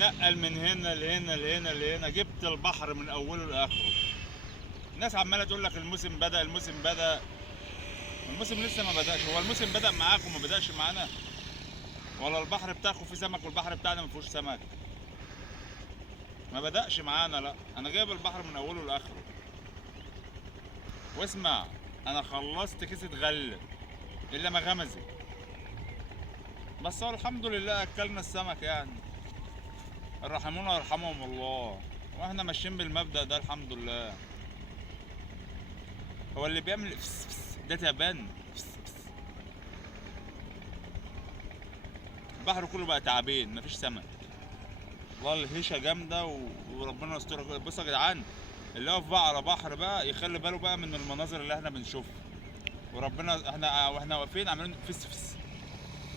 بتنقل من هنا لهنا لهنا لهنا، جبت البحر من اوله لاخره. الناس عماله تقول لك الموسم بدأ الموسم بدأ، الموسم لسه ما بدأش. هو الموسم بدأ معاكم وما بدأش معانا؟ ولا البحر بتاعكم فيه سمك والبحر بتاعنا ما فيهوش سمك؟ ما بدأش معانا. لا، انا جايب البحر من اوله لاخره. واسمع، انا خلصت كيسة غله الا ما غمزت، بس هو الحمد لله اكلنا السمك يعني. الراحمون يرحمهم الله، واحنا ماشيين بالمبدأ ده الحمد لله. هو اللي بيعمل فس فس ده تعبان. فس فس. البحر كله بقى تعابين، مفيش سمك. والله الهيشه جامده وربنا يستر. بصوا يا جدعان، اللي واقف بقى على بحر بقى يخلي باله بقى من المناظر اللي احنا بنشوفها. وربنا واحنا واقفين عاملين فس فس،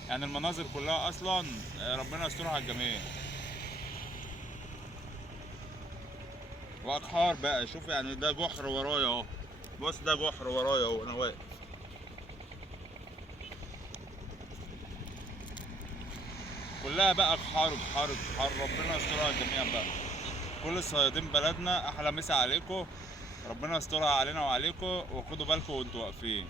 يعني المناظر كلها اصلا ربنا يسترها على الجميع. واقحار بقى، شوف يعني ده جحر ورايا اهو. بص ده جحر ورايا اهو، انا واقف. كلها بقى اقحار بحار بحار، ربنا يسترها على الجميع بقى. كل الصيادين بلدنا احلى مسا عليكم. ربنا يسترها علينا وعليكم، وخدوا بالكم وانتوا واقفين.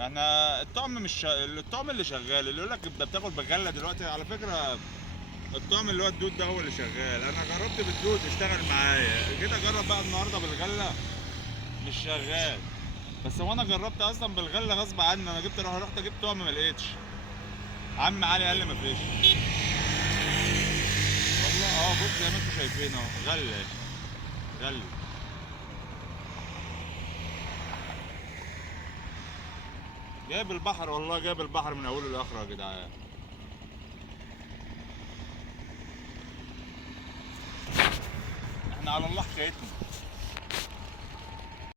احنا الطعم مش الطعم اللي شغال، اللي يقول لك ده بتاكل بغله دلوقتي على فكره. الطعم اللي هو الدود ده هو اللي شغال. انا جربت بالدود اشتغل معايا، جيت اجرب بقى النهارده بالغله مش شغال. بس هو انا جربت اصلا بالغله غصب عني. انا رحت اجيب طعم ما لقيتش. عم علي قال لي مفيش. والله بص زي ما انتم شايفين اهو، غله غله. جايب البحر، والله جايب البحر من اوله لاخره يا جدعان. احنا على الله حكايتنا.